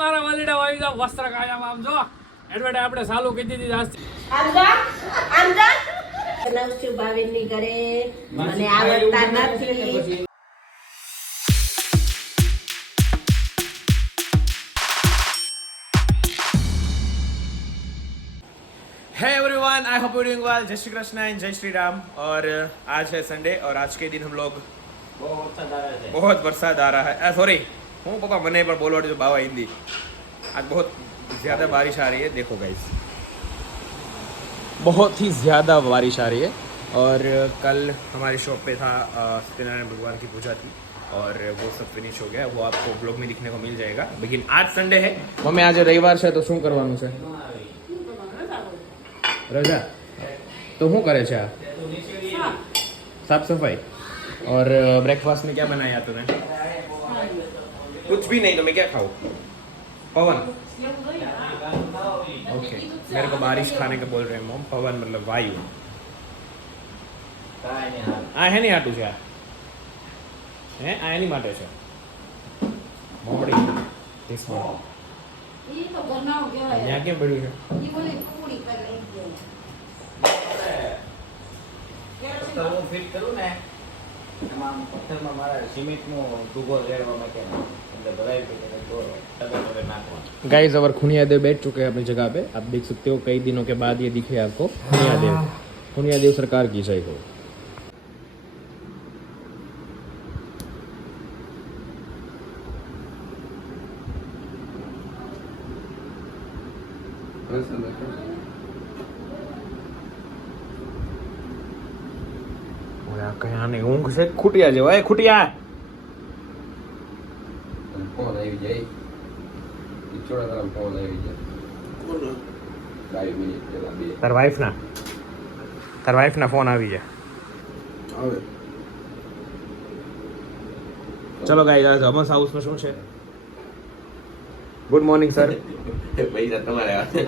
મારા વાલીડા આવી જાવ વસ્ત્ર કાયામાં આમ જો એડવર્ટ આપણે ચાલુ કરી દીધી આસ્તી નવસુ ભાવિનની ઘરે મને આવડતા નથી. Hey everyone, I hope you're doing well. जय श्री कृष्ण एंड जय श्री राम. और आज है संडे और आज के दिन हम लोग बहुत बरसात आ रहा है. सॉरी हूँ पापा मैंने पर बोलवा जो बाबा हिंदी. आज बहुत ज़्यादा बारिश आ रही है. देखो गाइस बहुत ही ज़्यादा बारिश आ रही है. और कल हमारी शॉप पे था सत्यनारायण भगवान की पूजा थी और वो सब फिनिश हो गया. वो आपको ब्लॉग में दिखने को मिल जाएगा. लेकिन आज संडे है. मम्मी आज रविवार है तो શું કરવાનું છે? रजा तो શું કરે છે આ? साफ सफाई. और ब्रेकफास्ट में क्या बनाया तूने? कुछ भी नहीं तो मैं क्या खाऊं? पवन. ओके मेरे को बारिश खाने का बोल रहे हैं मॉम. पवन मतलब वायु. આ હે નહીં હાટું છે આ હે આ એની માટે છે મોમડી this one. ઈ તો બનાવ કહેવાય. અહીંયા કેમ પડ્યું છે? ઈ બોલે કુકડી પર લઈ ગયો. તો હું ફિટ કરું ને એમાં પથ્થરમાં મારા સિમેન્ટનો ભૂગો રેડવા માટે અંદર ભરાઈ ગયો તો તબે નાખવાનો. गाइस अवर खुनिया देव बैठ चुके हैं अपनी जगह पे. आप देख सकते हो कई दिनों के बाद ये दिखे आपको. खुनिया देव सरकार की जय हो. કયા ને ઊંઘ છે ખૂટિયા જેવા. એ ખૂટિયા ફોન આવી જાય ઈચોડા તરફ ફોન આવી જાય કોનો 2 મિનિટ પહેલા બે તાર વાઈફ ના ફોન આવી જાય. આવે. ચલો ગાઈસ आज हमस हाउस में શું છે? Good morning sir. પૈસા તમારે આવે.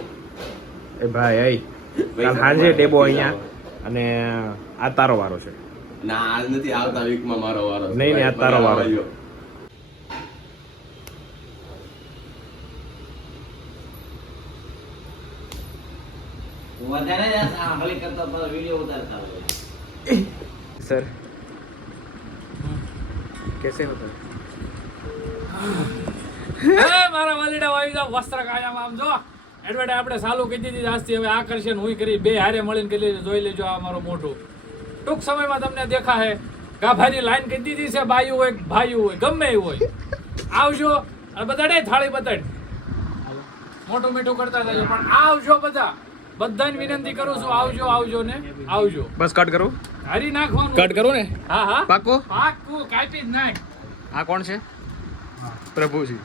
એ ભાઈ આઈ કાલ સાંજે ટેબો અહીંયા અને આ તારો વારો છે. ના આજ નથી આવતા વીકમાં મારો વારો. નહીં આ તારો વારો. વધારે આ હલી કરતો પર વિડિયો ઉતારતા હોય. सर कैसे होता है? હે મારા વાલીડા આવી જાવ વસ્ત્ર કાયામાં આમ જો એડવર્ટ આપણે ચાલુ કરી દીધી આસ્તી હવે આકર્ષણ હુંય કરી બે હારે મળીને કરી લેજો. જોઈ લેજો આ મારો મોટું ટૂંક સમયમાં તમને દેખા હે ગાભાની લાઈન કરી દીધી છે. બાયું હોય ભાઈયું હોય ગમે એવું હોય આવજો. અને બધાને થાળી બતાડ મોટું મીઠું કરતા જજો પણ આવજો બધાને વિનંતી કરું છું આવજો ને આવજો. बस कट करो. હારી નાખવાનું. कट करो ने. હા પાકો. પાકું કાપી જ નાખ. આ કોણ છે? પ્રભુજી.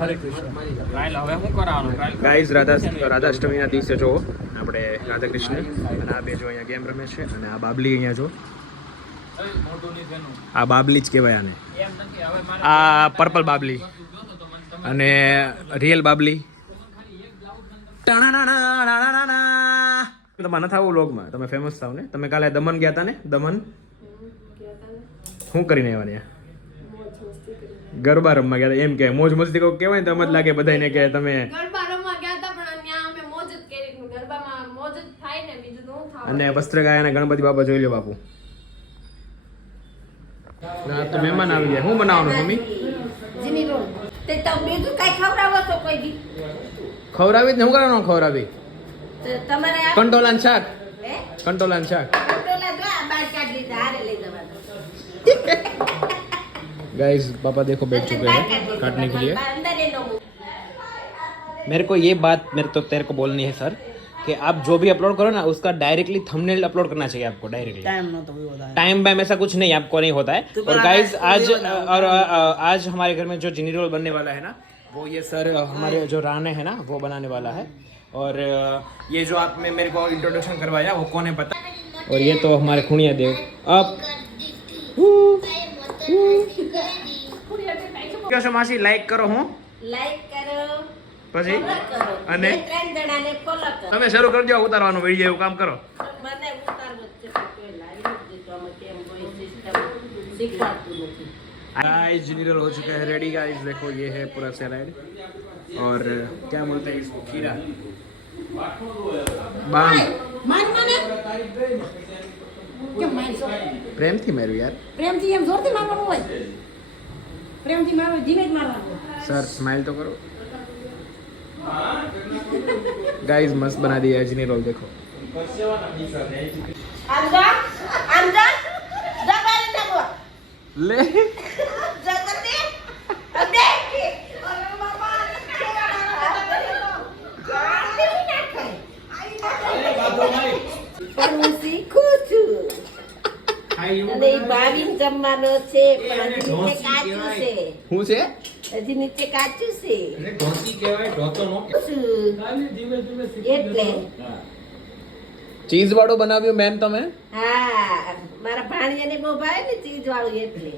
હરે કૃષ્ણ. કાલ હવે શું કરાવવાનું? ગાઈઝ રાધાષ્ટમીના દિવસે જો આપણે રાધા કૃષ્ણ અને આ બે જો અહીંયા ગેમ રમે છે અને આ બાબલી અહીંયા જો મોટું નહીં તેનું આ બાબલી જ કહેવાય આને. એમ નથી હવે મારે આ પર્પલ બાબલી અને રિયલ બાબલી. તમારે નથી આવું વ્લોગમાં તમે ફેમસ થાવ ને. તમે કાલે દમણ ગયા હતા ને? દમણ શું કરીને આવ્યા ત્યાં? ગરબા રમવા ગયા હતા એમ કે મોજ મસ્તી કોઈ કહેવાય ને તો એમ જ લાગે બધાને કે તમે ગરબા રમવા ગયા હતા પણ ત્યાં અમે મોજ જ કરી. ગરબામાં મોજ જ થાય ને બીજું તો હું થાવ. અને વસ્ત્રગાય અને ગણપતિ બાપા જોઈ લો બાપુ. ના તો મહેમાન આવી ગયા. શું બનાવવાનું મમ્મી? જીની રોલ તે તો બીજું કઈ ખવડાવો તો કોઈ દી ખવડાવી જ ને શું કરવાનું? ખવડાવી તો તમારે આ કંટોલાન શાક. હે કંટોલાન શાક. પટોલા જો આ બાર કાઢી લીધા હારે લઈ જવાનું. गाइस पापा देखो बैठ चुके हैं काटने के लिए. अंदर ले लो. मेरे को ये बात तेरे को बोलनी है सर कि आप जो भी अपलोड करो ना उसका डायरेक्टली थंबनेल अपलोड करना चाहिए आपको डायरेक्टली. टाइम बैम ऐसा कुछ नहीं आपको नहीं होता है. और गाइस आज हमारे घर में जो जिनी रोल बनने वाला है ना वो ये सर हमारे जो राने है ना वो बनाने वाला है. और ये जो आपने मेरे को इंट्रोडक्शन करवाया वो कौन है पता. और ये तो हमारे खुनिया देव. अब क्या मासी लाइक करो હું લાઈક કરો પછી કરો અને 3 જણાને ફોલો કરો. તમે શરૂ કરજો ઉતારવાનું વિડિયો એવું કામ કરો. મને ઉતારવું જ છે કોઈ લાઈવ જ તો અમે કેમ કોઈ સિસ્ટમ શીખવાડતું નથી. गाइस जिनिरल हो चुका है रेडी गाइस, देखो ये है पूरा सैलेड और क्या बोलते हैं इसको, खीरा बाम કેમ મારશો? प्रेम थी मेरू यार પ્રેમથી એમ જોરથી મારવાનું હોય. પ્રેમથી મારો ધીમે જ મારવાનું. सर स्माइल तो करो गाइस, मस्त बना दिया है जिनी रोल, देखो આંદા આંદા જબાઈ નબો ले જગતે અબે ઓરે બાબા પણ હું શીખું છું અને એ ભાવિન જમવાનો છે પણ હજી નીચે કાચું છે. હું છે હજી નીચે કાચું છે ઢોકી કહેવાય, ઢોતો નો એટલે ચીઝ વાળો બનાવ્યો મેમ તમે? હા મારા ભાણિયાને બહુ ભાવે ને ચીઝ વાળું એટલે.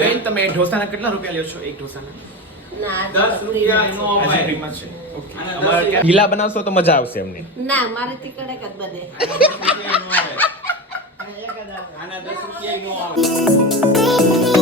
બેન તમે ઢોસાના કેટલા રૂપિયા લ્યો છો એક ઢોસાના? ના 10 રૂપિયા એનો આજે આવે. ફ્રીમાં છે. ઓકે. ગીલા બનાવશો તો મજા આવશે અમને. ના મારેથી કડક જ બને. આના 10 રૂપિયા નો આવે.